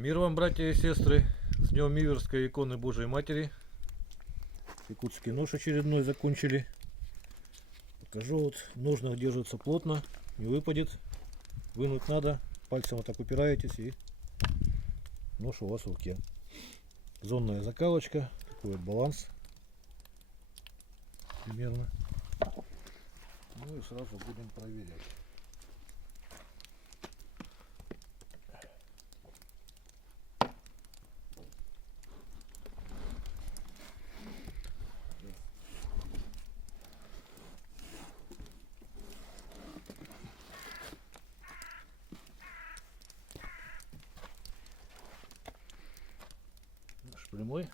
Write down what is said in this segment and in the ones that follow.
Мир вам, братья и сестры, с Днем Иверской иконы Божией Матери. Якутский нож очередной закончили. Покажу, вот в ножнах держится плотно, не выпадет. Вынуть надо, пальцем вот так упираетесь и нож у вас в руке. Зонная закалочка, такой вот баланс примерно. Ну и сразу будем проверять. Нож прямой.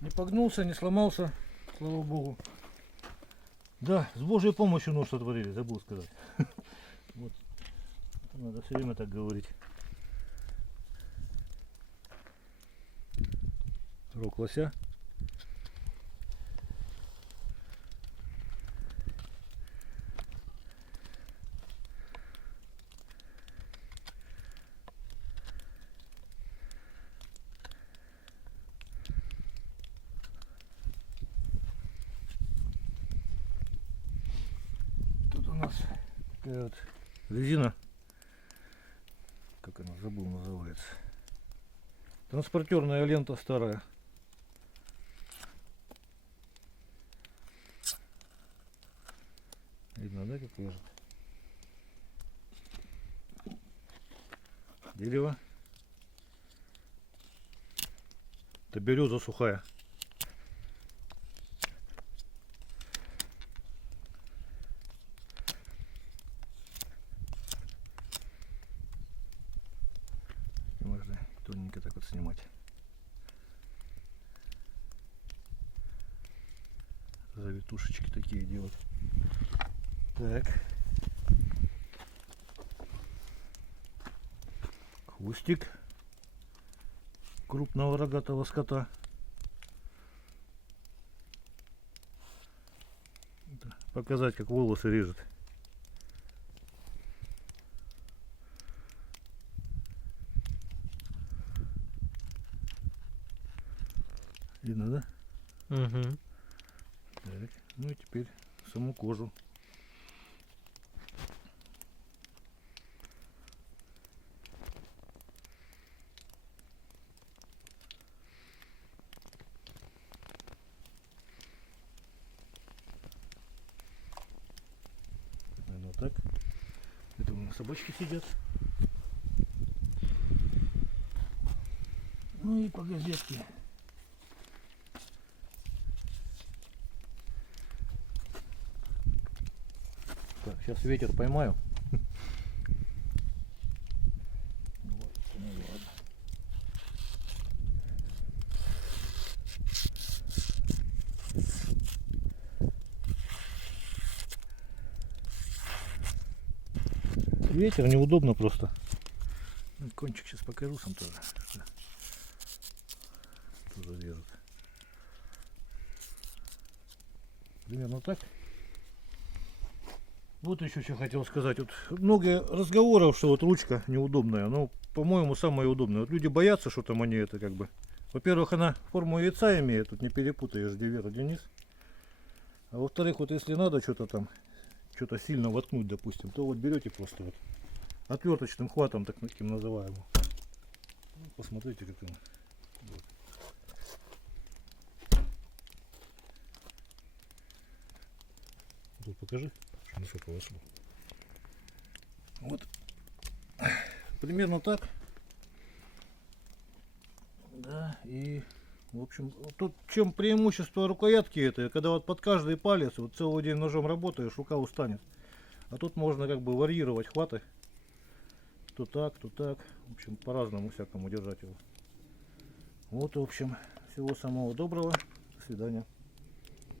Не погнулся, не сломался, слава богу. Да, с Божьей помощью нож сотворили, забыл сказать. Вот. Надо все время так говорить. Рог лося. Тут у нас такая вот резина, как она, забыл, называется. Транспортерная лента старая. Видно, да, как лежит? Дерево. Это береза сухая. Можно тоненько так вот снимать. Завитушечки такие делать. Так. Хвостик крупного рогатого скота. Показать, как волосы режет. Видно, да? Угу. Так. Ну и теперь саму кожу. Наверное, вот так. Это у нас собачки сидят. Ну и по газетке. Так, сейчас ветер поймаю. Ну ладно. Ветер неудобно просто. Кончик сейчас покажу сам тоже. Тоже держит. Примерно так. Вот еще что хотел сказать. Вот много разговоров, что вот ручка неудобная. Но, по-моему, самая удобная. Вот люди боятся, что там они это как бы. Во-первых, она форму яйца имеет, тут не перепутаешь, где вверх, где вниз. А во-вторых, вот если надо что-то там, что-то сильно воткнуть, допустим, то вот берете просто вот отверточным хватом, так таким называемым. Ну, посмотрите, как он. Вот. Тут покажи, что насколько вошло. Вот примерно так. Да, и в общем, тут чем преимущество рукоятки это, когда вот под каждый палец вот целый день ножом работаешь, рука устанет. А тут можно как бы варьировать хваты. То так, то так. В общем, по-разному всякому держать его. Вот, в общем, всего самого доброго. До свидания.